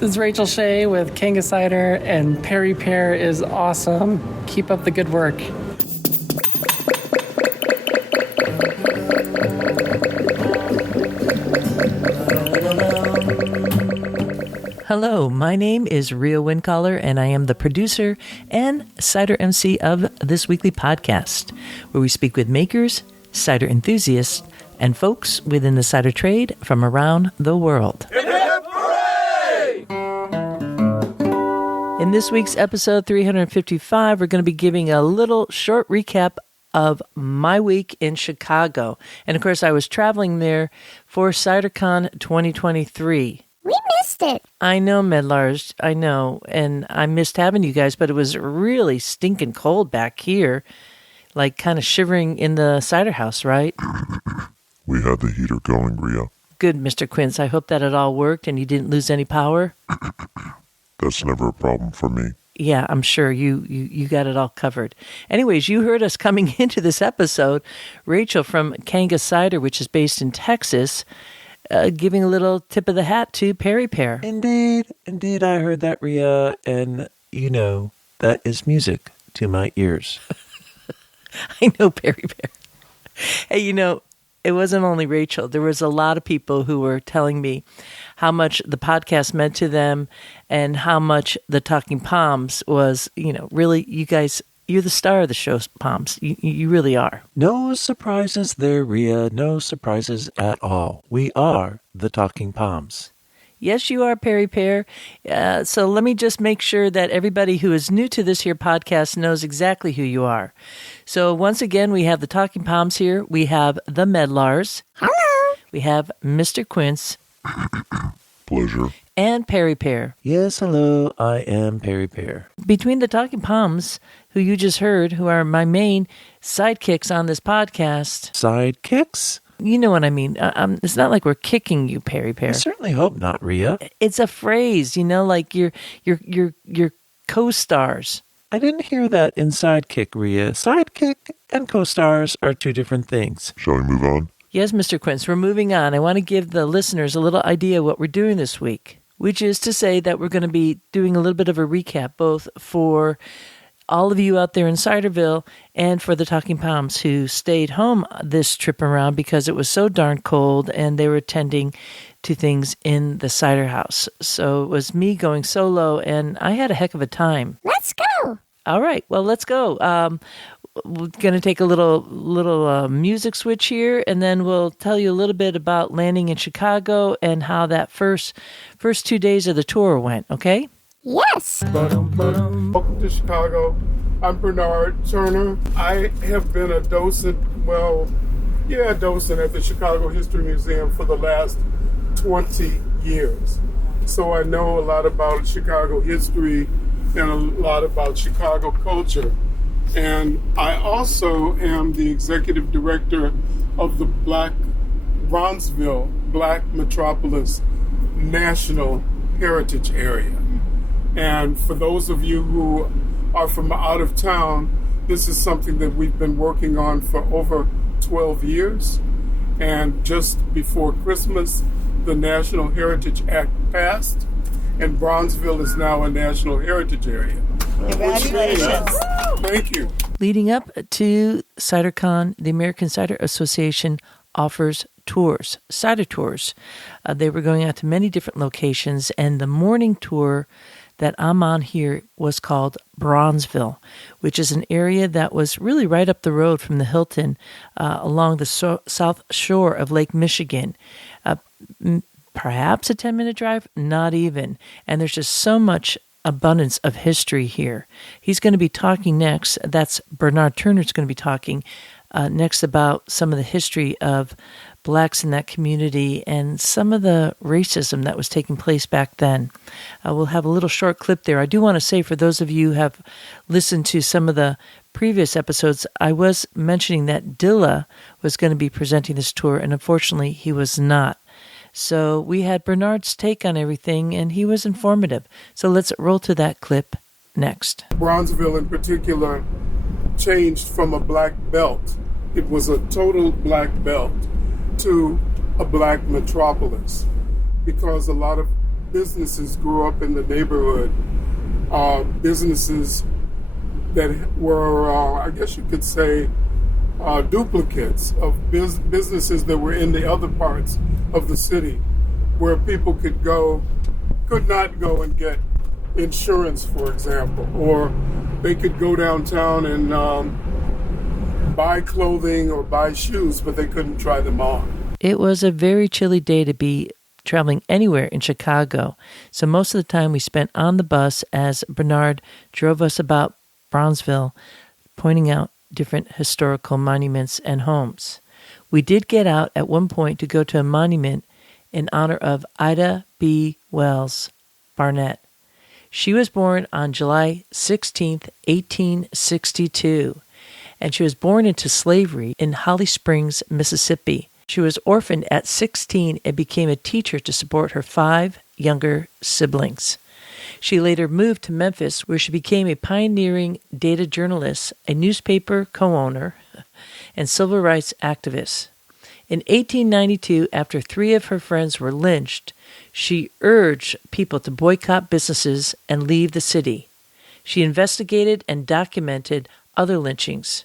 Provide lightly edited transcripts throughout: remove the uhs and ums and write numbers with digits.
This is Rachel Shea with King of Cider, and Perry Pear is awesome. Keep up the good work. Hello, my name is Ria Windcaller, and I am the producer and cider MC of this weekly podcast, where we speak with makers, cider enthusiasts, and folks within the cider trade from around the world. In this week's episode 355, we're going to be giving a little short recap of my week in Chicago. And of course, I was traveling there for CiderCon 2023. We missed it. I know, Medlars, I know, and I missed having you guys, but it was really stinking cold back here, like kind of shivering in the cider house, right? We had the heater going, Ria. Good, Mr. Quince. I hope that it all worked and you didn't lose any power. That's never a problem for me. Yeah, I'm sure you got it all covered. Anyways, you heard us coming into this episode, Rachel from King of Cider, which is based in Texas, giving a little tip of the hat to Perry Pear. Indeed, I heard that, Ria, and that is music to my ears. I know, Perry Pear. Hey, it wasn't only Rachel. There was a lot of people who were telling me how much the podcast meant to them and how much the Talking Palms was, really, you guys, you're the star of the show, Palms. You really are. No surprises there, Ria. No surprises at all. We are the Talking Palms. Yes, you are, Perry Pear. So let me just make sure that everybody who is new to this here podcast knows exactly who you are. So once again, we have the Talking Palms here. We have the Medlars. Hello. We have Mr. Quince. Pleasure. And Perry Pear. Yes, hello. I am Perry Pear. Between the Talking Palms, who you just heard, who are my main sidekicks on this podcast. Sidekicks? You know what I mean. It's not like we're kicking you, Perry Pear. I certainly hope not, Ria. It's a phrase, like your co-stars. I didn't hear that in Sidekick, Ria. Sidekick and co-stars are two different things. Shall we move on? Yes, Mr. Quince, we're moving on. I want to give the listeners a little idea of what we're doing this week, which is to say that we're going to be doing a little bit of a recap, both for all of you out there in Ciderville and for the Talking Palms who stayed home this trip around because it was so darn cold and they were attending to things in the cider house. So it was me going solo and I had a heck of a time. Let's go. All right, well, let's go. We're going to take a little music switch here, and then we'll tell you a little bit about landing in Chicago and how that first 2 days of the tour went, okay? Yes. Welcome to Chicago. I'm Bernard Turner. I have been a docent at the Chicago History Museum for the last 20 years. So I know a lot about Chicago history and a lot about Chicago culture. And I also am the executive director of the Bronzeville Black Metropolis National Heritage Area. And for those of you who are from out of town, this is something that we've been working on for over 12 years. And just before Christmas, the National Heritage Act passed, and Bronzeville is now a National Heritage Area. Congratulations. Thank you. Leading up to CiderCon, the American Cider Association offers tours, cider tours. They were going out to many different locations, and the morning tour that I'm on here was called Bronzeville, which is an area that was really right up the road from the Hilton along the south shore of Lake Michigan. Perhaps a 10-minute drive, not even. And there's just so much abundance of history here. He's going to be talking next. That's Bernard Turner's going to be talking next about some of the history of blacks in that community and some of the racism that was taking place back then. We'll have a little short clip there. I do want to say, for those of you who have listened to some of the previous episodes, I was mentioning that Dilla was going to be presenting this tour, and unfortunately he was not. So we had Bernard's take on everything, and he was informative. So let's roll to that clip next. Bronzeville in particular changed from a black belt. It was a total black belt to a black metropolis because a lot of businesses grew up in the neighborhood. Businesses that were, I guess you could say, duplicates of businesses that were in the other parts of the city, where people could not go and get insurance, for example, or they could go downtown and buy clothing or buy shoes, but they couldn't try them on. It was a very chilly day to be traveling anywhere in Chicago, so most of the time we spent on the bus as Bernard drove us about Bronzeville, pointing out different historical monuments and homes. We did get out at one point to go to a monument in honor of Ida B. Wells Barnett. She was born on July 16th, 1862, and she was born into slavery in Holly Springs, Mississippi. She was orphaned at 16 and became a teacher to support her 5 younger siblings. She later moved to Memphis, where she became a pioneering data journalist, a newspaper co-owner, and civil rights activist. In 1892, after 3 of her friends were lynched, she urged people to boycott businesses and leave the city. She investigated and documented other lynchings.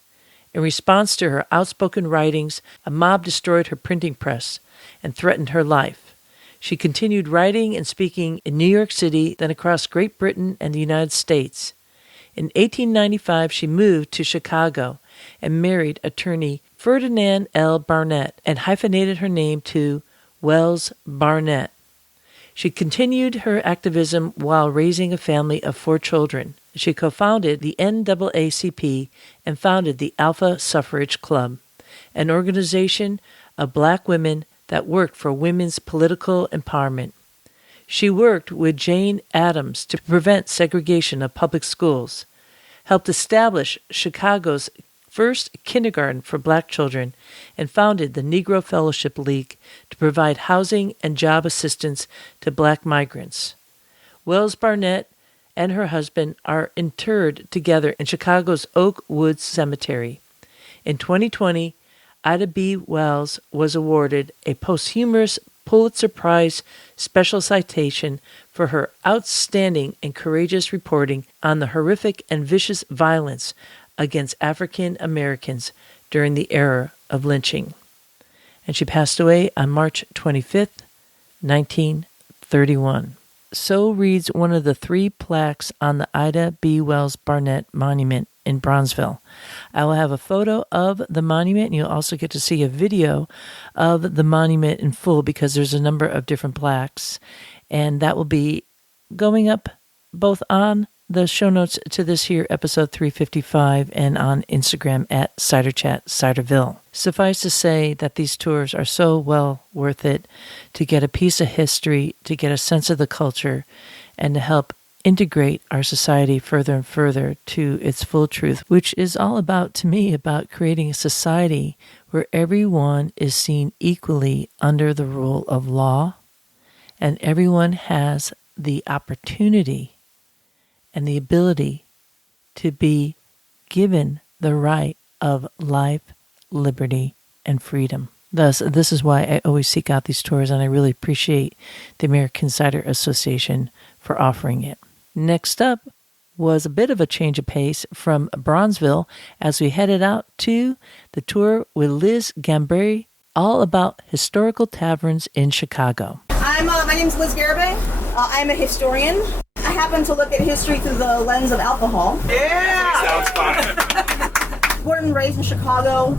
In response to her outspoken writings, a mob destroyed her printing press and threatened her life. She continued writing and speaking in New York City, then across Great Britain and the United States. In 1895, she moved to Chicago and married attorney Ferdinand L. Barnett and hyphenated her name to Wells Barnett. She continued her activism while raising a family of 4 children. She co-founded the NAACP and founded the Alpha Suffrage Club, an organization of black women that worked for women's political empowerment. She worked with Jane Addams to prevent segregation of public schools, helped establish Chicago's first kindergarten for black children, and founded the Negro Fellowship League to provide housing and job assistance to black migrants. Wells Barnett and her husband are interred together in Chicago's Oak Woods Cemetery. In 2020, Ida B. Wells was awarded a posthumous Pulitzer Prize special citation for her outstanding and courageous reporting on the horrific and vicious violence against African Americans during the era of lynching. And she passed away on March 25th, 1931. So reads one of the 3 plaques on the Ida B. Wells Barnett Monument in Bronzeville. I will have a photo of the monument, and you'll also get to see a video of the monument in full because there's a number of different plaques, and that will be going up both on the show notes to this here episode 355 and on Instagram at Cider Chat Ciderville. Suffice to say that these tours are so well worth it to get a piece of history, to get a sense of the culture, and to help integrate our society further and further to its full truth, which is all about, to me, about creating a society where everyone is seen equally under the rule of law and everyone has the opportunity and the ability to be given the right of life, liberty, and freedom. Thus, this is why I always seek out these tours, and I really appreciate the American Cider Association for offering it. Next up was a bit of a change of pace from Bronzeville as we headed out to the tour with Liz Gambari, all about historical taverns in Chicago. My name's Liz Garibay. I'm a historian. I happen to look at history through the lens of alcohol. Yeah! Sounds fun. Born and raised in Chicago.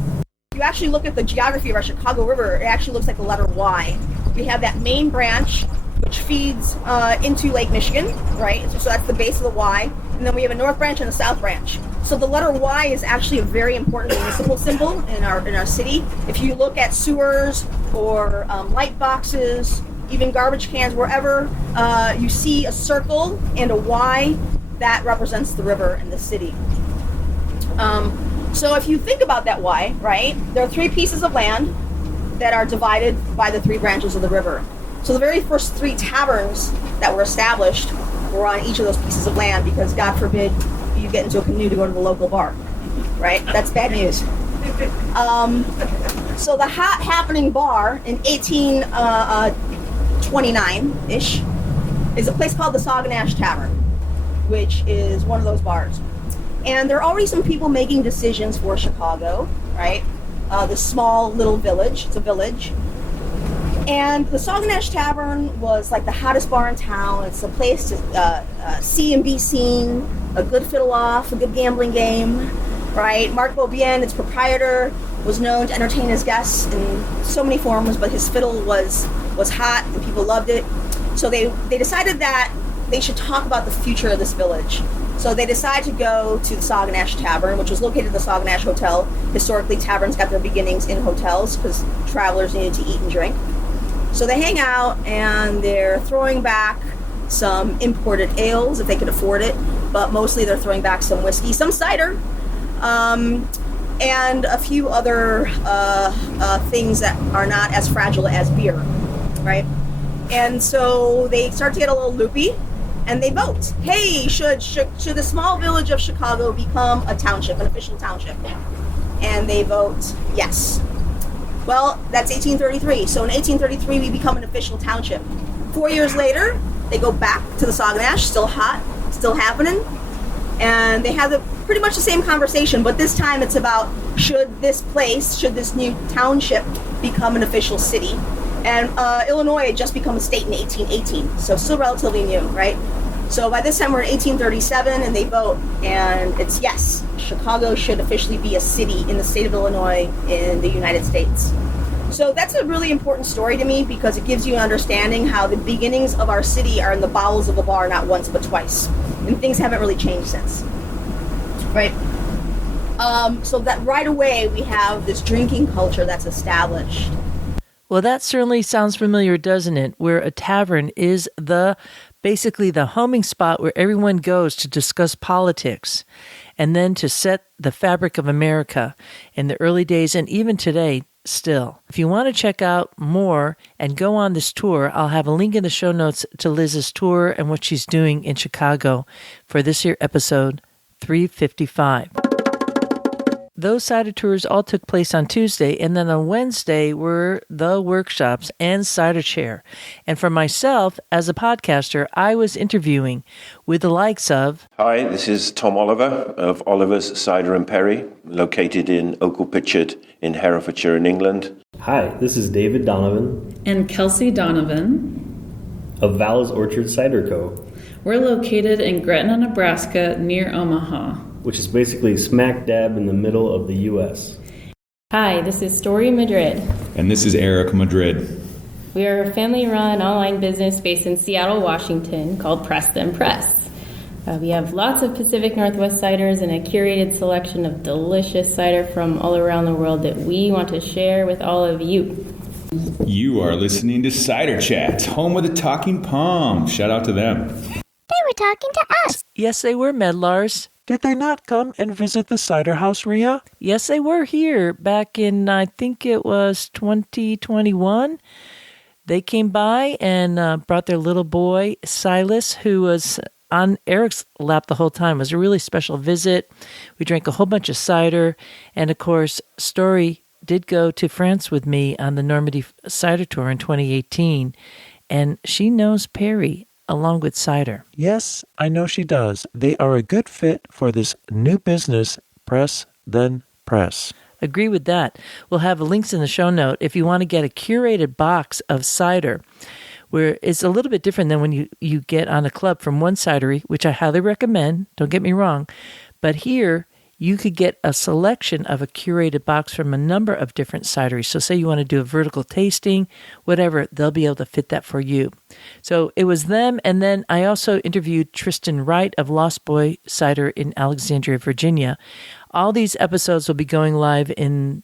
You actually look at the geography of our Chicago River, it actually looks like the letter Y. We have that main branch, which feeds into Lake Michigan, right? So that's the base of the Y. And then we have a north branch and a south branch. So the letter Y is actually a very important municipal symbol in our city. If you look at sewers or light boxes, even garbage cans, wherever you see a circle and a Y, that represents the river and the city. So if you think about that Y, right, there are 3 pieces of land that are divided by the 3 branches of the river. So the very first 3 taverns that were established were on each of those pieces of land because, God forbid, you get into a canoe to go to the local bar, right? That's bad news. So the hot happening bar in 1829-ish is a place called the Sauganash Tavern, which is one of those bars. And there are already some people making decisions for Chicago, right? This small little village. It's a village. And the Sauganash Tavern was like the hottest bar in town. It's a place to see and be seen, a good fiddle off, a good gambling game, right? Marc Beaubien, its proprietor, was known to entertain his guests in so many forms, but his fiddle was hot and people loved it. So they decided that they should talk about the future of this village. So they decided to go to the Sauganash Tavern, which was located at the Sauganash Hotel. Historically, taverns got their beginnings in hotels because travelers needed to eat and drink. So they hang out and they're throwing back some imported ales if they could afford it, but mostly they're throwing back some whiskey, some cider, and a few other things that are not as fragile as beer, right? And so they start to get a little loopy, and they vote. Hey, should the small village of Chicago become a township, an official township? And they vote yes. Well, that's 1833. So in 1833, we become an official township. 4 years later, they go back to the Sauganash, still hot, still happening, and they have pretty much the same conversation, but this time it's about should this new township become an official city? And Illinois had just become a state in 1818, so still relatively new, right? So by this time we're in 1837 and they vote, and it's yes, Chicago should officially be a city in the state of Illinois in the United States. So that's a really important story to me because it gives you an understanding how the beginnings of our city are in the bowels of the bar, not once but twice. And things haven't really changed since, right? So that right away we have this drinking culture that's established. Well, that certainly sounds familiar, doesn't it? Where a tavern is basically the homing spot where everyone goes to discuss politics and then to set the fabric of America in the early days and even today still. If you want to check out more and go on this tour, I'll have a link in the show notes to Liz's tour and what she's doing in Chicago for this year episode 355. Those cider tours all took place on Tuesday, and then on Wednesday were the workshops and Cider Share. And for myself, as a podcaster, I was interviewing with the likes of... Hi, this is Tom Oliver of Oliver's Cider and Perry, located in Oakle Pitchard in Herefordshire in England. Hi, this is David Donovan. And Kelsey Donovan. Of Vala's Orchard Cider Co. We're located in Gretna, Nebraska, near Omaha, which is basically smack dab in the middle of the U.S. Hi, this is Story Madrid. And this is Eric Madrid. We are a family-run online business based in Seattle, Washington, called Press Them Press. We have lots of Pacific Northwest ciders and a curated selection of delicious cider from all around the world that we want to share with all of you. You are listening to Cider Chat, home of the Talking Palm. Shout out to them. They were talking to us. Yes, they were, Medlars. Did they not come and visit the cider house, Rhea? Yes, they were here back in, I think it was 2021. They came by and brought their little boy, Silas, who was on Eric's lap the whole time. It was a really special visit. We drank a whole bunch of cider. And, of course, Story did go to France with me on the Normandy Cider Tour in 2018. And she knows Perry along with cider. Yes, I know she does. They are a good fit for this new business, Press Then Press. Agree with that. We'll have links in the show note if you want to get a curated box of cider, where it's a little bit different than when you get on a club from one cidery, which I highly recommend, don't get me wrong. But here, you could get a selection of a curated box from a number of different cideries. So say you want to do a vertical tasting, whatever, they'll be able to fit that for you. So it was them, and then I also interviewed Tristan Wright of Lost Boy Cider in Alexandria, Virginia. All these episodes will be going live in,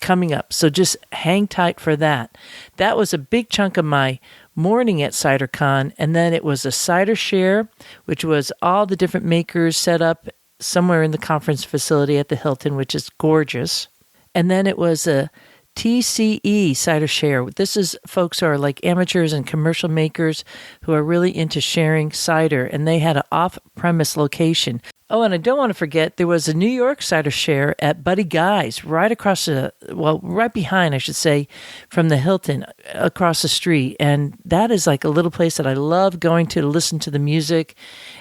coming up. So just hang tight for that. That was a big chunk of my morning at CiderCon, and then it was a Cider Share, which was all the different makers set up somewhere in the conference facility at the Hilton, which is gorgeous. And then it was a TCE Cider Share. This is folks who are like amateurs and commercial makers who are really into sharing cider, and they had an off-premise location. Oh, and I don't want to forget, there was a New York Cider Share at Buddy Guy's, right behind, I should say, from the Hilton, across the street. And that is like a little place that I love going to listen to the music.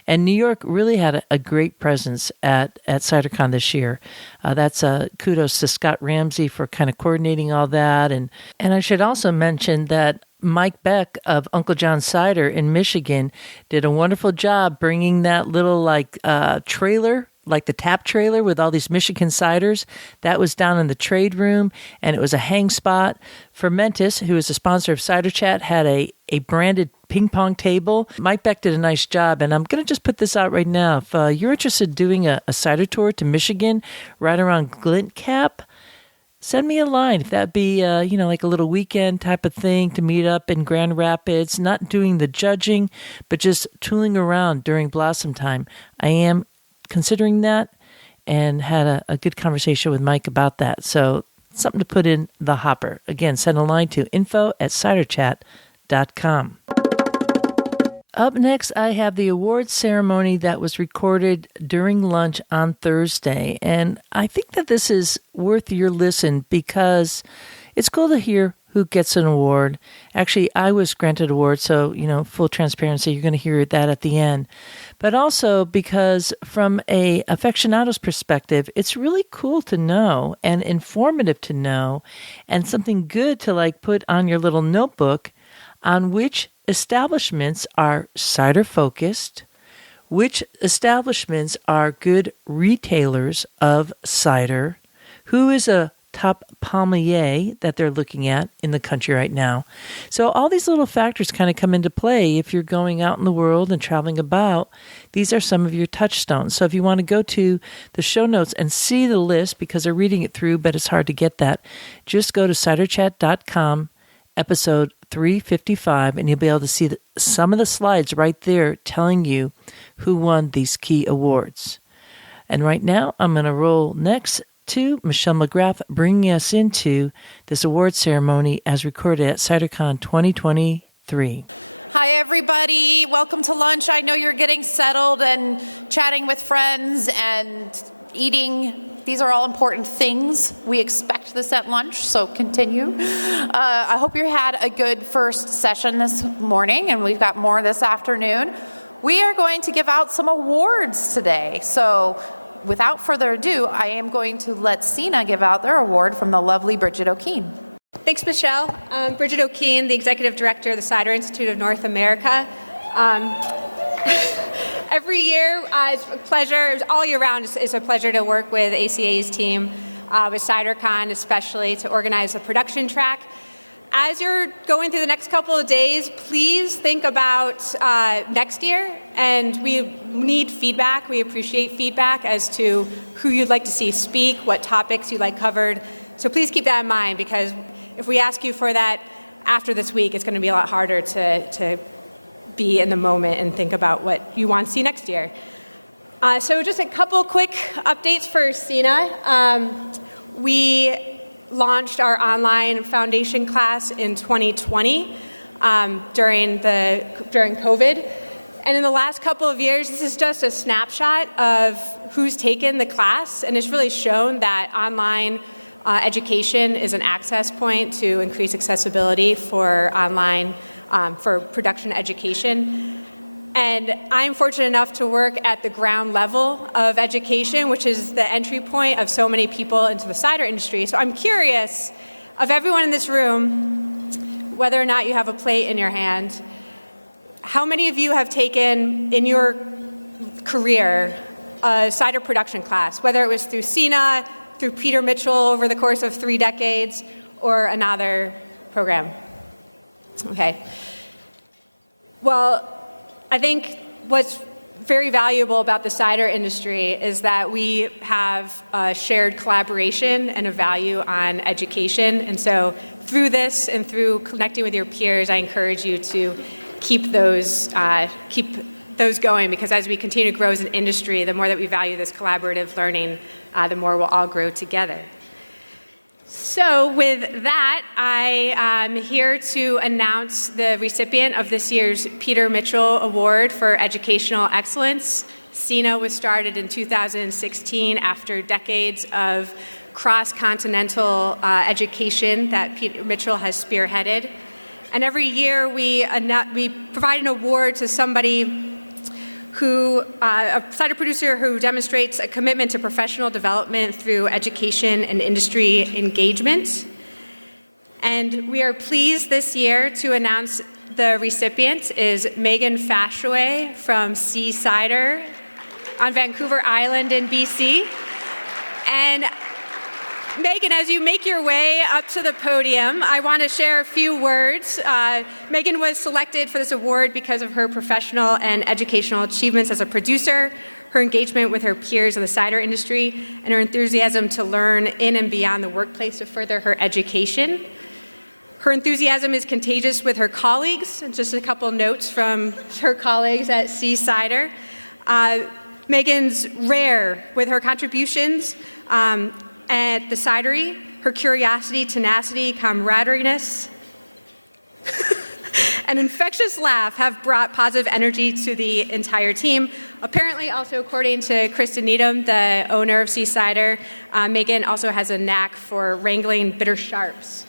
And New York really had a great presence at CiderCon this year. That's kudos to Scott Ramsey for kind of coordinating all that. And I should also mention that Mike Beck of Uncle John's Cider in Michigan did a wonderful job bringing that little trailer, like the tap trailer with all these Michigan ciders. That was down in the trade room, and it was a hang spot. Fermentis, who is a sponsor of Cider Chat, had a branded ping pong table. Mike Beck did a nice job, and I'm going to just put this out right now. If you're interested in doing a cider tour to Michigan right around Glint Cap, send me a line. If that'd be, like a little weekend type of thing to meet up in Grand Rapids, not doing the judging, but just tooling around during Blossom time. I am considering that and had a good conversation with Mike about that. So something to put in the hopper. Again, send a line to info@ciderchat.com. Up next, I have the awards ceremony that was recorded during lunch on Thursday. And I think that this is worth your listen because it's cool to hear who gets an award. Actually, I was granted an award, so, full transparency, you're going to hear that at the end. But also because from a aficionado's perspective, it's really cool to know and informative to know and something good to put on your little notebook on which establishments are cider focused, which establishments are good retailers of cider, who is a top palmier that they're looking at in the country right now. So all these little factors kind of come into play if you're going out in the world and traveling about. These are some of your touchstones. So if you want to go to the show notes and see the list, because they're reading it through, but it's hard to get that, just go to ciderchat.com, episode 355, and you'll be able to see some of the slides right there telling you who won these key awards. And right now, I'm going to roll next to Michelle McGrath, bringing us into this award ceremony as recorded at CiderCon 2023. Hi, everybody. Welcome to lunch. I know you're getting settled and chatting with friends and eating. These are all important things. We expect this at lunch, so continue. I hope you had a good first session this morning, and we've got more this afternoon. We are going to give out some awards today. So without further ado, I am going to let Sina give out their award from the lovely Bridget O'Keen. Thanks, Michelle. Bridget O'Keen, the Executive Director of the Cider Institute of North America. Every year, it's a pleasure, all year round, it's a pleasure to work with ACA's team, with CiderCon especially, to organize a production track. As you're going through the next couple of days, please think about next year, and we need feedback. We appreciate feedback as to who you'd like to see speak, what topics you'd like covered. So please keep that in mind, because if we ask you for that after this week, it's going to be a lot harder to be in the moment and think about what you want to see next year. So just a couple quick updates for Sina. We launched our online foundation class in 2020 during COVID. And in the last couple of years, this is just a snapshot of who's taken the class, and it's really shown that online education is an access point to increase accessibility for online for production education. And I'm fortunate enough to work at the ground level of education, which is the entry point of so many people into the cider industry. So I'm curious, of everyone in this room, whether or not you have a plate in your hand, how many of you have taken in your career a cider production class, whether it was through Sina, through Peter Mitchell over the course of 3 decades, or another program? Okay. Well, I think what's very valuable about the cider industry is that we have a shared collaboration and a value on education. And so through this and through connecting with your peers, I encourage you to keep those going, because as we continue to grow as an industry, the more that we value this collaborative learning, the more we'll all grow together. So with that, I am here to announce the recipient of this year's Peter Mitchell Award for Educational Excellence. CINA was started in 2016 after decades of cross-continental education that Peter Mitchell has spearheaded. And every year we provide an award to somebody who, a cider producer who demonstrates a commitment to professional development through education and industry engagement. And we are pleased this year to announce the recipient is Megan Fashaway from Sea Cider on Vancouver Island in BC. And Megan, as you make your way up to the podium, I want to share a few words. Megan was selected for this award because of her professional and educational achievements as a producer, her engagement with her peers in the cider industry, and her enthusiasm to learn in and beyond the workplace to further her education. Her enthusiasm is contagious with her colleagues. And just a couple notes from her colleagues at Sea Cider. Megan's rare with her contributions at the cidery, her curiosity, tenacity, camaraderie-ness, an infectious laugh have brought positive energy to the entire team. Apparently, also according to Kristen Needham, the owner of Sea Cider, Megan also has a knack for wrangling bitter sharps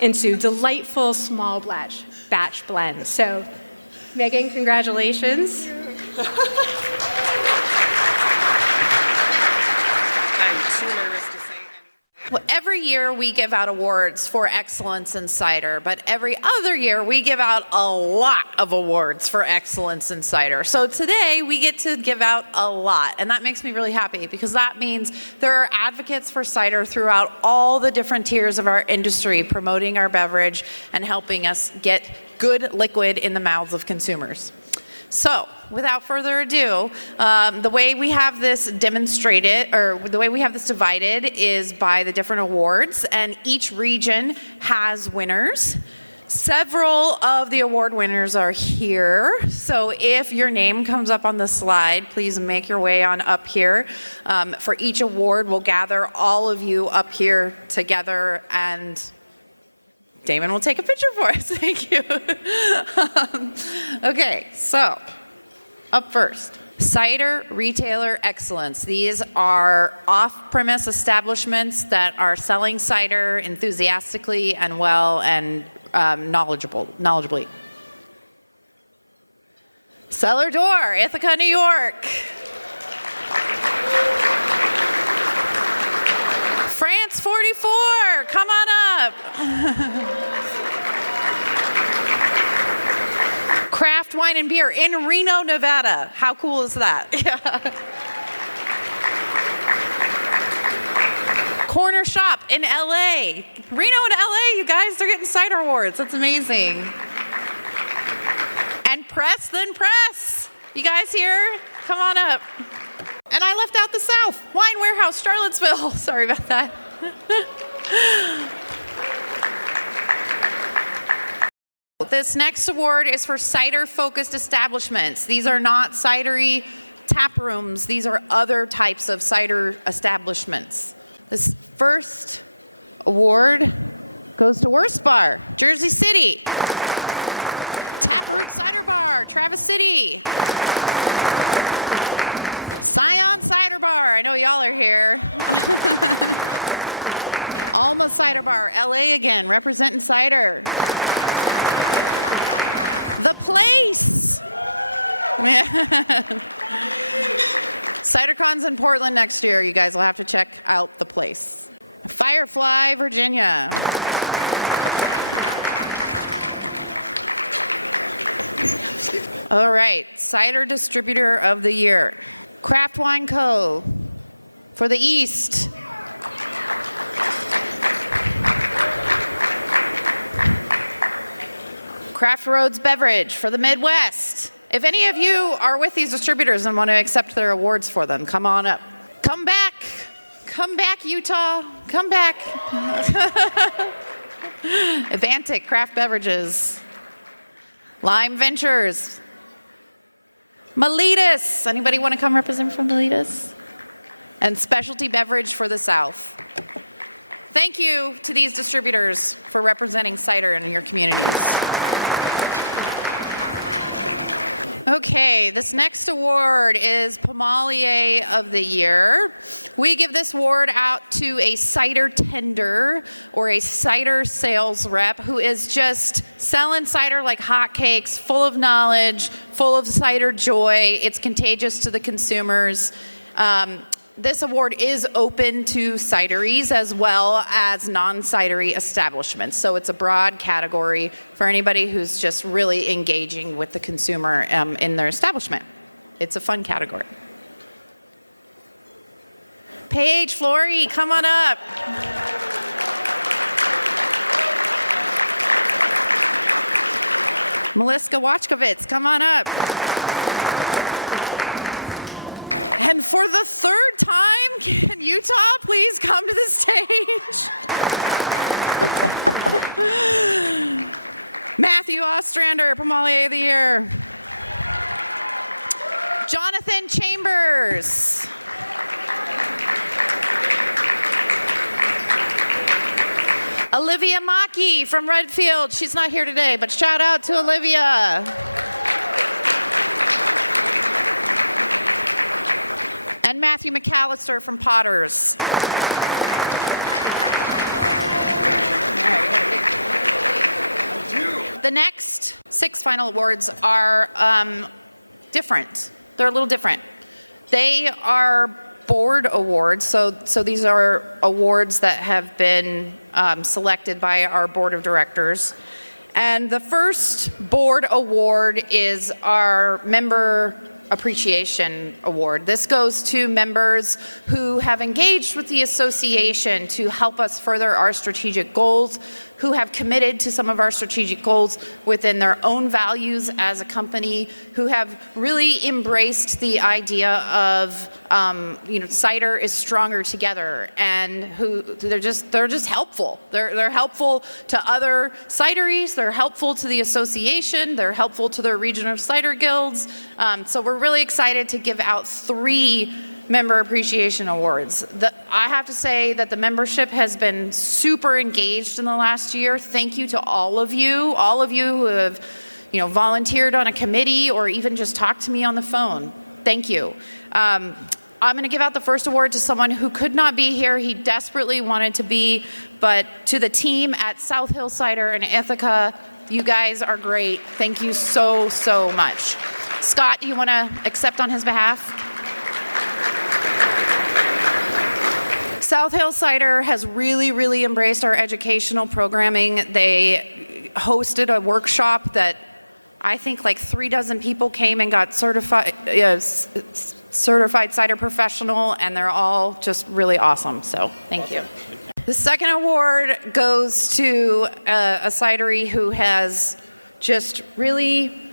into delightful small batch blends. So, Megan, congratulations. Well, every year we give out awards for excellence in cider, but every other year we give out a lot of awards for excellence in cider. So today we get to give out a lot, and that makes me really happy because that means there are advocates for cider throughout all the different tiers of our industry, promoting our beverage and helping us get good liquid in the mouths of consumers. So, without further ado, the way we have this demonstrated, or the way we have this divided is by the different awards, and each region has winners. Several of the award winners are here, so if your name comes up on the slide, please make your way on up here. For each award, we'll gather all of you up here together, and Damon will take a picture for us. Thank you. Okay, so up first, Cider Retailer Excellence. These are off-premise establishments that are selling cider enthusiastically and well and knowledgeably. Cellar Door, Ithaca, New York. France 44, come on up. Craft Wine and Beer in Reno, Nevada. How cool is that? Corner Shop in LA. Reno and LA, you guys, they're getting cider awards. That's amazing. And Press Then Press. You guys here? Come on up. And I left out the South. Wine Warehouse, Charlottesville. Sorry about that. This next award is for cider-focused establishments. These are not cidery tap rooms. These are other types of cider establishments. This first award goes to Worst Bar, Jersey City. Taproot Cider Bar, Traverse City. Scion Cider Bar, I know y'all are here. Alma Cider Bar, LA again, representing cider. The Place. CiderCon's in Portland next year. You guys will have to check out The Place. Firefly, Virginia. All right, Cider Distributor of the Year. Craft Wine Co. for the East. Craft Roads Beverage for the Midwest. If any of you are with these distributors and want to accept their awards for them, come on up. Come back. Come back, Utah. Come back. Avantic Craft Beverages. Lime Ventures. Miletus. Anybody want to come represent from Miletus? And Specialty Beverage for the South. Thank you to these distributors for representing cider in your communities. Okay, this next award is Pommelier of the Year. We give this award out to a cider tender or a cider sales rep who is just selling cider like hotcakes, full of knowledge, full of cider joy. It's contagious to the consumers. This award is open to cideries as well as non-cidery establishments. So it's a broad category for anybody who's just really engaging with the consumer in their establishment. It's a fun category. Paige Flory, come on up. Meliska Wachkovitz, come on up. And for the third time, can Utah please come to the stage? Matthew Ostrander, Pommelier of the Year. Jonathan Chambers. Olivia Maki from Redfield. She's not here today, but shout out to Olivia. And Matthew McAllister from Potters. The next 6 final awards are different. They're a little different. They are board awards, so these are awards that have been selected by our board of directors. And the first board award is our member appreciation award. This goes to members who have engaged with the association to help us further our strategic goals, who have committed to some of our strategic goals within their own values as a company, who have really embraced the idea of cider is stronger together, and who they're just helpful. They're helpful to other cideries. They're helpful to the association. They're helpful to their regional cider guilds. So we're really excited to give out 3 member appreciation awards. I have to say that the membership has been super engaged in the last year. Thank you to all of you who have, volunteered on a committee or even just talked to me on the phone. Thank you. I'm going to give out the first award to someone who could not be here. He desperately wanted to be, but to the team at South Hill Cider and Ithaca, you guys are great. Thank you so, so much. Scott, do you want to accept on his behalf? South Hill Cider has really, really embraced our educational programming. They hosted a workshop that I think like 3 dozen people came and got certified cider professional, and they're all just really awesome. So thank you. The second award goes to a cidery who has just really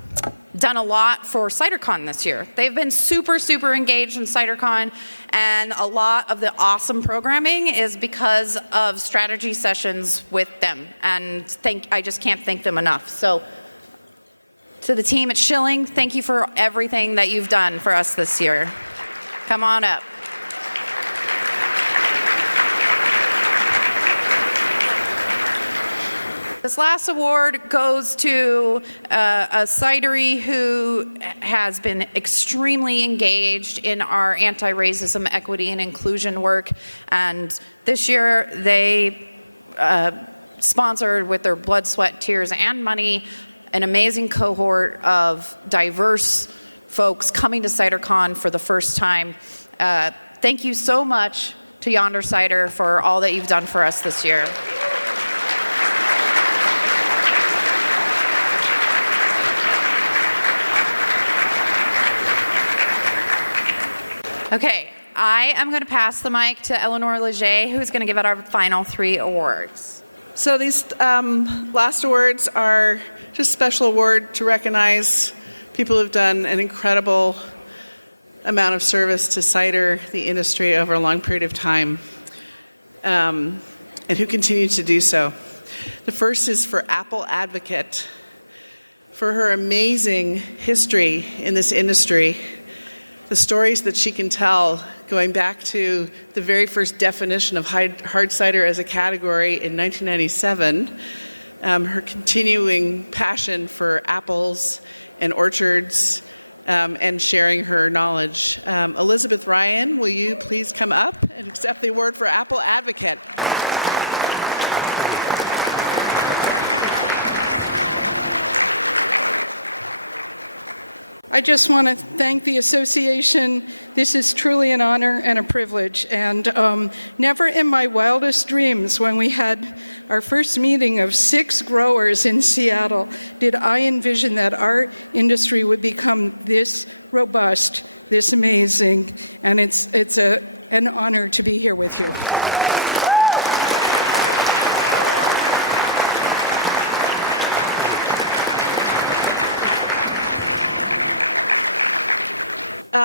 done a lot for CiderCon this year. They've been super, super engaged in CiderCon, and a lot of the awesome programming is because of strategy sessions with them, and I just can't thank them enough. So to the team at Schilling, thank you for everything that you've done for us this year. Come on up. This last award goes to a cidery who has been extremely engaged in our anti-racism, equity, and inclusion work. And this year they sponsored with their blood, sweat, tears, and money an amazing cohort of diverse folks coming to CiderCon for the first time. Thank you so much to Yonder Cider for all that you've done for us this year. Okay, I am going to pass the mic to Eleanor Leger, who's going to give out our final 3 awards. So these last awards are just a special award to recognize people who've done an incredible amount of service to cider, the industry, over a long period of time, and who continue to do so. The first is for Apple Advocate, for her amazing history in this industry, the stories that she can tell, going back to the very first definition of hard cider as a category in 1997, her continuing passion for apples and orchards, and sharing her knowledge. Elizabeth Ryan, will you please come up and accept the award for Apple Advocate? I just want to thank the association. This is truly an honor and a privilege. And never in my wildest dreams, when we had our first meeting of 6 growers in Seattle, did I envision that our industry would become this robust, this amazing. And it's an honor to be here with you.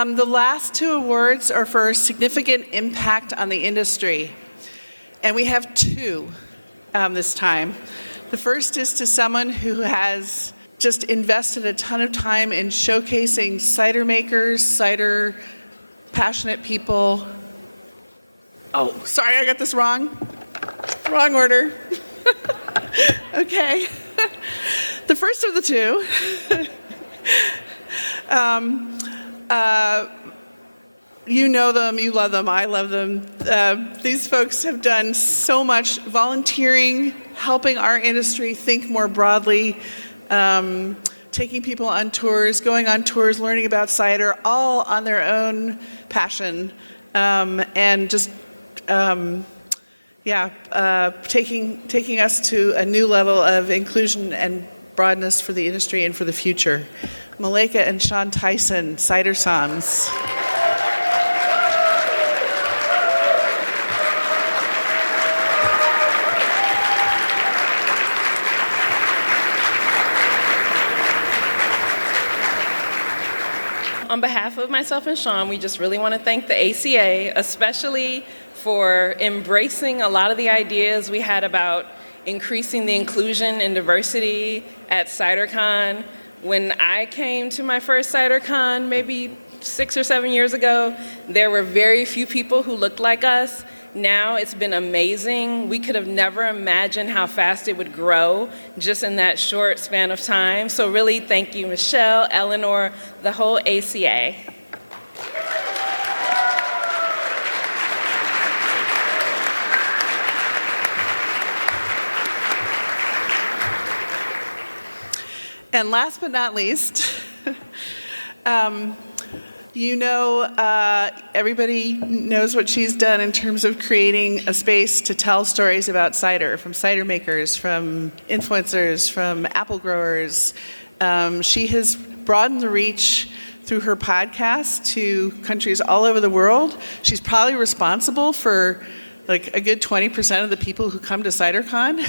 The last 2 awards are for significant impact on the industry. And we have 2 this time. The first is to someone who has just invested a ton of time in showcasing cider makers, cider passionate people. Oh, sorry, I got this wrong. Wrong order. Okay. The first of the 2. You know them, you love them, I love them. These folks have done so much volunteering, helping our industry think more broadly, taking people on tours, going on tours, learning about cider, all on their own passion, and just, taking us to a new level of inclusion and broadness for the industry and for the future. Malika and Sean Tyson, Cider Somms. On behalf of myself and Sean, we just really want to thank the ACA, especially for embracing a lot of the ideas we had about increasing the inclusion and diversity at CiderCon. When I came to my first CiderCon maybe 6 or 7 years ago, there were very few people who looked like us. Now it's been amazing. We could have never imagined how fast it would grow just in that short span of time. So really thank you, Michelle, Eleanor, the whole ACA. And last but not least, everybody knows what she's done in terms of creating a space to tell stories about cider, from cider makers, from influencers, from apple growers. She has broadened the reach through her podcast to countries all over the world. She's probably responsible for like a good 20% of the people who come to CiderCon,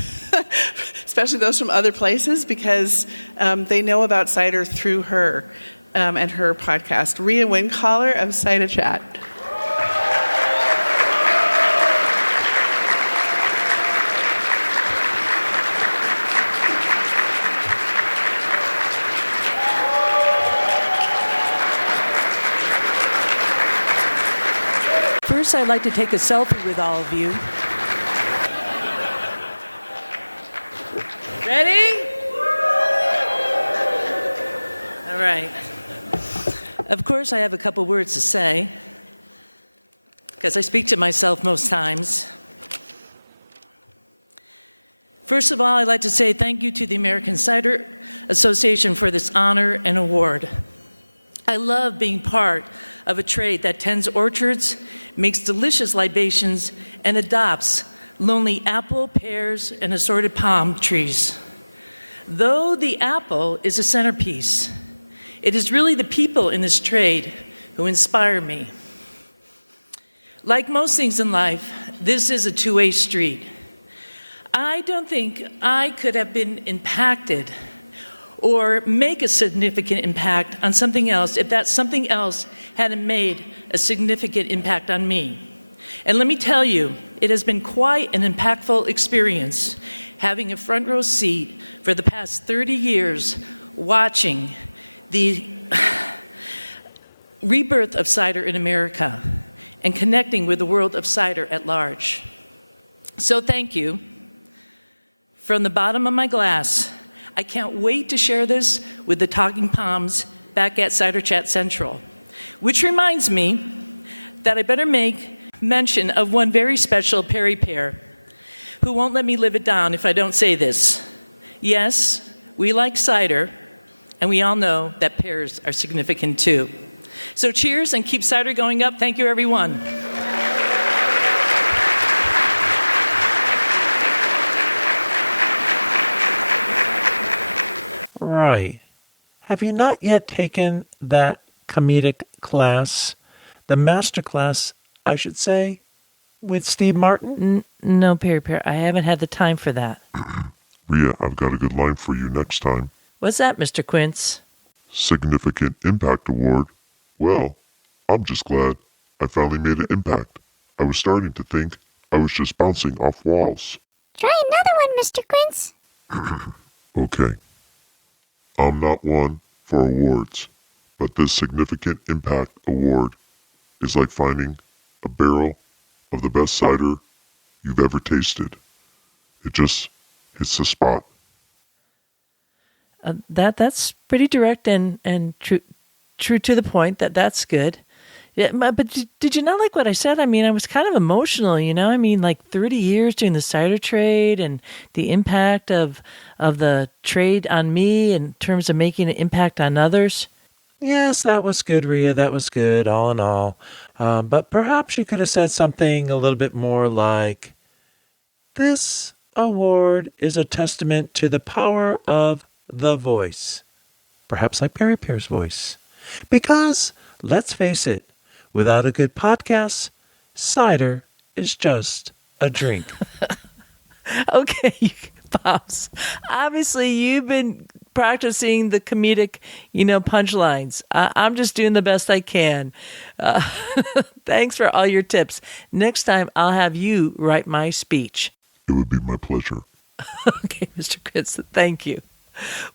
especially those from other places, because they know about cider through her and her podcast. Rhea Windcaller of Cider Chat. First, I'd like to take a selfie with all of you. Ready? All right. Of course, I have a couple words to say, because I speak to myself most times. First of all, I'd like to say thank you to the American Cider Association for this honor and award. I love being part of a trade that tends orchards, makes delicious libations, and adopts lonely apple, pears, and assorted palm trees. Though the apple is a centerpiece, it is really the people in this trade who inspire me. Like most things in life, this is a two-way street. I don't think I could have been impacted or make a significant impact on something else if that something else hadn't made a significant impact on me. And let me tell you, it has been quite an impactful experience having a front row seat for the past 30 years watching the rebirth of cider in America and connecting with the world of cider at large. So thank you. From the bottom of my glass, I can't wait to share this with the Talking Palms back at Cider Chat Central, which reminds me that I better make mention of one very special Perry pair who won't let me live it down if I don't say this. Yes, we like cider, and we all know that pears are significant too. So cheers and keep cider going up. Thank you, everyone. Right. Have you not yet taken that comedic class, the master class, I should say, with Steve Martin? No, Perry Pear, I haven't had the time for that. Rhea, I've got a good line for you next time. What's that, Mr. Quince? Significant Impact Award. Well, I'm just glad I finally made an impact. I was starting to think I was just bouncing off walls. Try another one, Mr. Quince. Okay. I'm not one for awards, but this Significant Impact Award is like finding a barrel of the best cider you've ever tasted. It just hits the spot. That's pretty direct and true to the point. That's good. Yeah, but did you not like what I said? I mean, I was kind of emotional, you know? I mean, like 30 years doing the cider trade and the impact of the trade on me in terms of making an impact on others. Yes, that was good, Rhea. That was good, all in all. But perhaps you could have said something a little bit more like, this award is a testament to the power of the voice. Perhaps like Perry Pear's voice. Because, let's face it, without a good podcast, cider is just a drink. Okay, Pops. Obviously, you've been practicing the comedic, punchlines. I'm just doing the best I can. Thanks for all your tips. Next time, I'll have you write my speech. It would be my pleasure. Okay, Mr. Chris, thank you.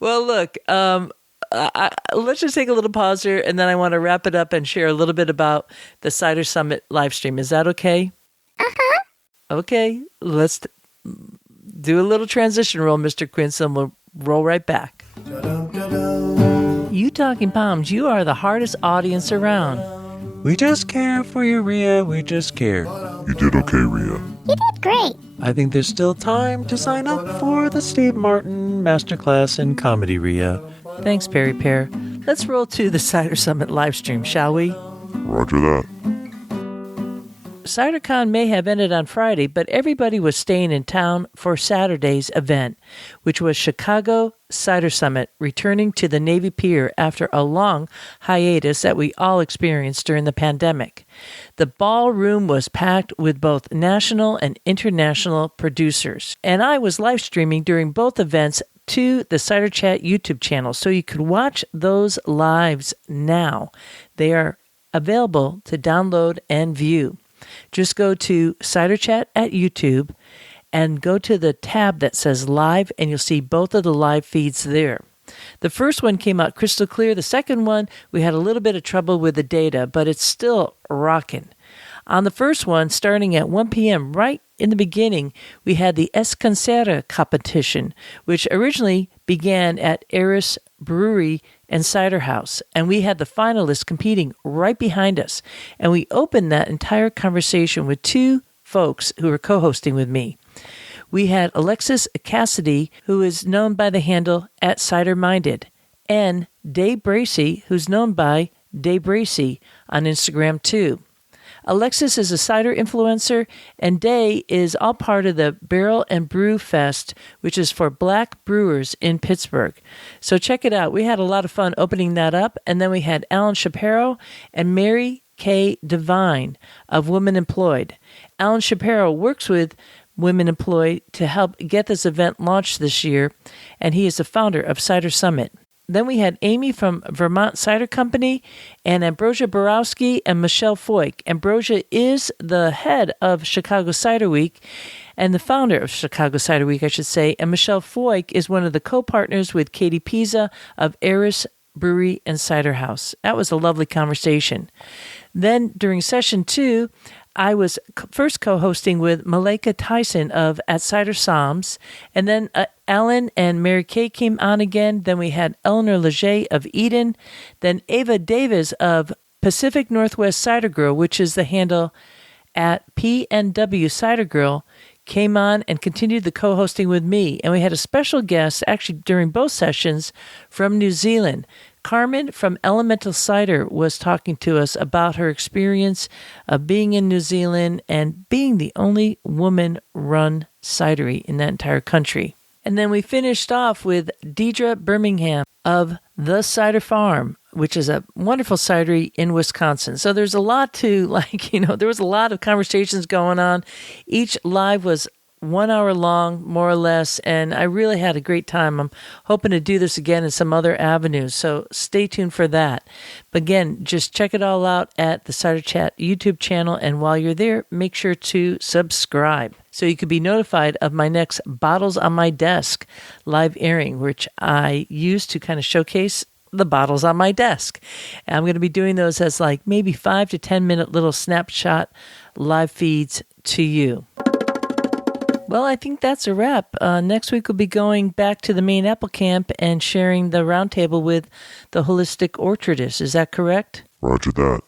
Well, look, let's just take a little pause here, and then I want to wrap it up and share a little bit about the Cider Summit live stream. Is that okay? Uh-huh. Okay, let's do a little transition roll, Mr. Quince, and we'll roll right back. You Talking Palms, you are the hardest audience around. We just care for you, Rhea. We just care. You did okay, Rhea. You did great. I think there's still time to sign up for the Steve Martin Masterclass in Comedy, Rhea. Thanks, Perry Pear. Let's roll to the Cider Summit live stream, shall we? Roger that. CiderCon may have ended on Friday, but everybody was staying in town for Saturday's event, which was Chicago Cider Summit, returning to the Navy Pier after a long hiatus that we all experienced during the pandemic. The ballroom was packed with both national and international producers, and I was live streaming during both events to the Cider Chat YouTube channel, so you could watch those lives now. They are available to download and view. Just go to Cider Chat at YouTube and go to the tab that says live, and you'll see both of the live feeds there. The first one came out crystal clear. The second one, we had a little bit of trouble with the data, but it's still rocking. On the first one, starting at 1 p.m., right in the beginning, we had the Escancera competition, which originally began at Eris Brewery and Cider House, and we had the finalists competing right behind us. And we opened that entire conversation with two folks who were co-hosting with me. We had Alexis Cassidy, who is known by the handle at Cider Minded, and Dave Bracey, who's known by Dave Bracey on Instagram too. Alexis is a cider influencer, and Day is all part of the Barrel and Brew Fest, which is for black brewers in Pittsburgh. So check it out. We had a lot of fun opening that up, and then we had Alan Shapiro and Mary Kay Devine of Women Employed. Alan Shapiro works with Women Employed to help get this event launched this year, and he is the founder of Cider Summit. Then we had Amy from Vermont Cider Company and Ambrosia Borowski and Michelle Foyk. Ambrosia is the head of Chicago Cider Week and the founder of Chicago Cider Week, I should say. And Michelle Foyk is one of the co-partners with Katie Pisa of Eris Brewery and Cider House. That was a lovely conversation. Then during session 2, I was first co-hosting with Malika Tyson of At Cider Psalms, and then Ellen and Mary Kay came on again. Then we had Eleanor Leger of Eden, then Ava Davis of Pacific Northwest Cider Girl, which is the handle at PNW Cider Girl, came on and continued the co-hosting with me. And we had a special guest, actually during both sessions, from New Zealand. Carmen from Elemental Cider was talking to us about her experience of being in New Zealand and being the only woman-run cidery in that entire country. And then we finished off with Deidre Birmingham of The Cider Farm, which is a wonderful cidery in Wisconsin. So there's a lot to, there was a lot of conversations going on. Each live was 1 hour long, more or less, and I really had a great time. I'm hoping to do this again in some other avenues, so stay tuned for that. But again, just check it all out at the Cider Chat YouTube channel, and while you're there, make sure to subscribe so you can be notified of my next Bottles on My Desk live airing, which I use to kind of showcase the bottles on my desk. And I'm going to be doing those as maybe 5 to 10 minute little snapshot live feeds to you. Well, I think that's a wrap. Next week, we'll be going back to the main apple camp and sharing the roundtable with the holistic orchardist. Is that correct? Roger that.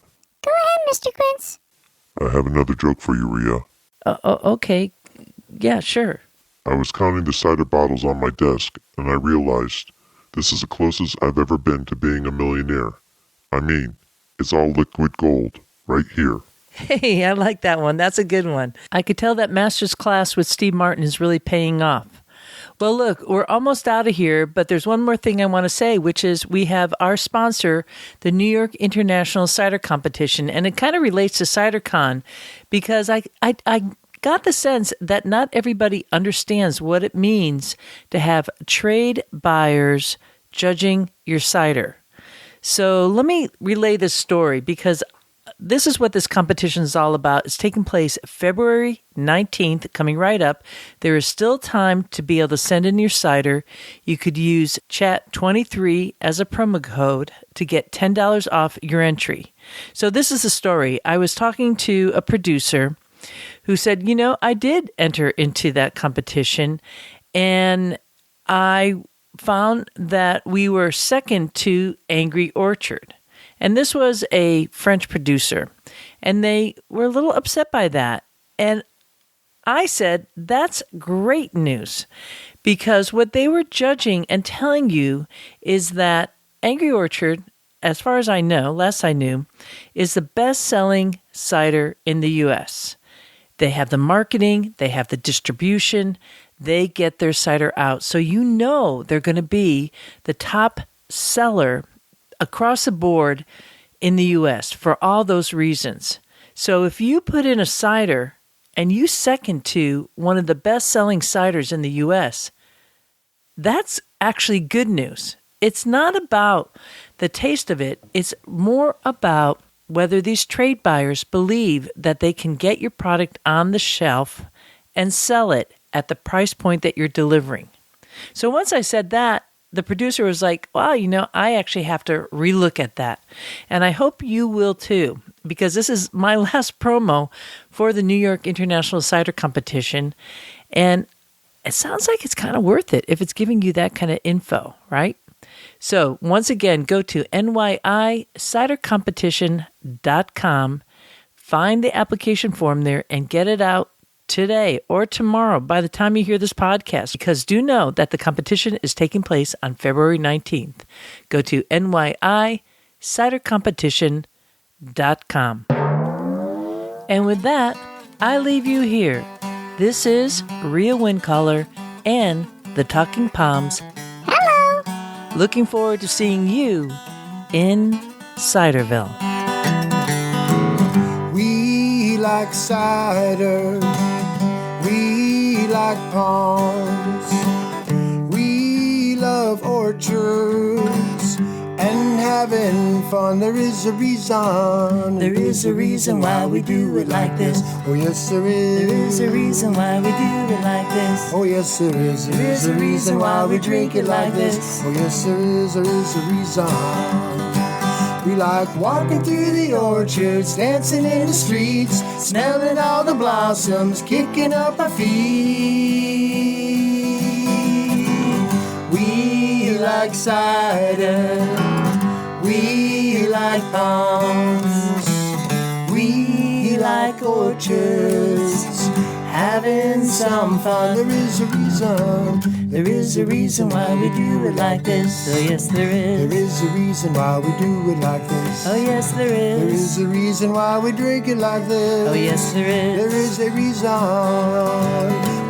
Go ahead, Mr. Quince. I have another joke for you, Rhea. Okay. Yeah, sure. I was counting the cider bottles on my desk, and I realized this is the closest I've ever been to being a millionaire. I mean, it's all liquid gold, right here. Hey, I like that one. That's a good one. I could tell that master's class with Steve Martin is really paying off. Well, look, we're almost out of here, but there's one more thing I want to say, which is we have our sponsor, the New York International Cider Competition, and it kind of relates to CiderCon because I got the sense that not everybody understands what it means to have trade buyers judging your cider. So let me relay this story because this is what this competition is all about. It's taking place February 19th, coming right up. There is still time to be able to send in your cider. You could use CHAT23 as a promo code to get $10 off your entry. So this is the story. I was talking to a producer who said, I did enter into that competition, and I found that we were second to Angry Orchard. And this was a French producer, and they were a little upset by that. And I said, that's great news, because what they were judging and telling you is that Angry Orchard, as far as I know, last I knew, is the best-selling cider in the U.S. They have the marketing, they have the distribution, they get their cider out. So they're going to be the top seller across the board in the U.S. for all those reasons. So if you put in a cider and you second to one of the best-selling ciders in the U.S., that's actually good news. It's not about the taste of it. It's more about whether these trade buyers believe that they can get your product on the shelf and sell it at the price point that you're delivering. So once I said that, the producer was like, wow, I actually have to relook at that. And I hope you will too, because this is my last promo for the New York International Cider Competition. And it sounds like it's kind of worth it if it's giving you that kind of info, right? So once again, go to nyicidercompetition.com, find the application form there, and get it out today or tomorrow by the time you hear this podcast, because do know that the competition is taking place on February 19th. Go to nyicidercompetition.com. And with that, I leave you here. This is Rhea Windcaller and the Talking Palms. Hello. Looking forward to seeing you in Ciderville. We like cider. We like palms. We love orchards and having fun. There is a reason. There is a reason why we do it like this. Oh yes, there is. There is a reason why we do it like this. Oh yes, there is. There is a reason why we drink it like this. Oh yes, there is. There is a reason. We like walking through the orchards, dancing in the streets, smelling all the blossoms, kicking up our feet. We like cider. We like palms. We like orchards, having some fun. There is a reason. There is a reason why we do it like this. Oh yes, there is. There is a reason why we do it like this. Oh yes, there is. There is a reason why we drink it like this. Oh yes, there is. There is a reason.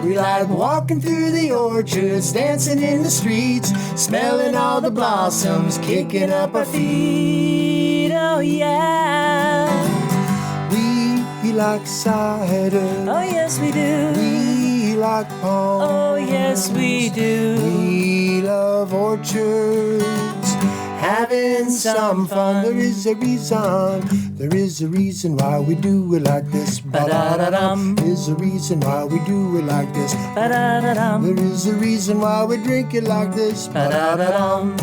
We like walking through the orchards, dancing in the streets, smelling all the blossoms, kicking up our feet. Oh yeah. We like cider. Oh yes, we do. We like palms. Oh yes, we do. We love orchards, having some fun. There is a reason. There is a reason why we do it like this. Ba-da-da-dum. There is a reason why we do it like this. Ba-da-da-dum. There is a reason why we drink it like this. Ba-da-da-dum.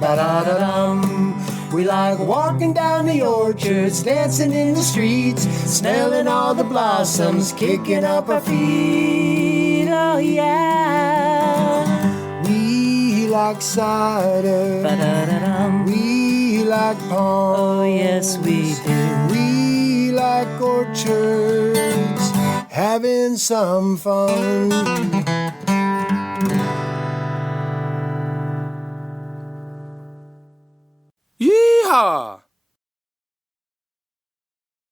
Ba-da-da-dum. We like walking down the orchards, dancing in the streets, smelling all the blossoms, kicking up our feet. Oh yeah. We like cider. Ba-da-da-dum. We like palms. Oh yes, we do. We like orchards, having some fun. Yeehaw!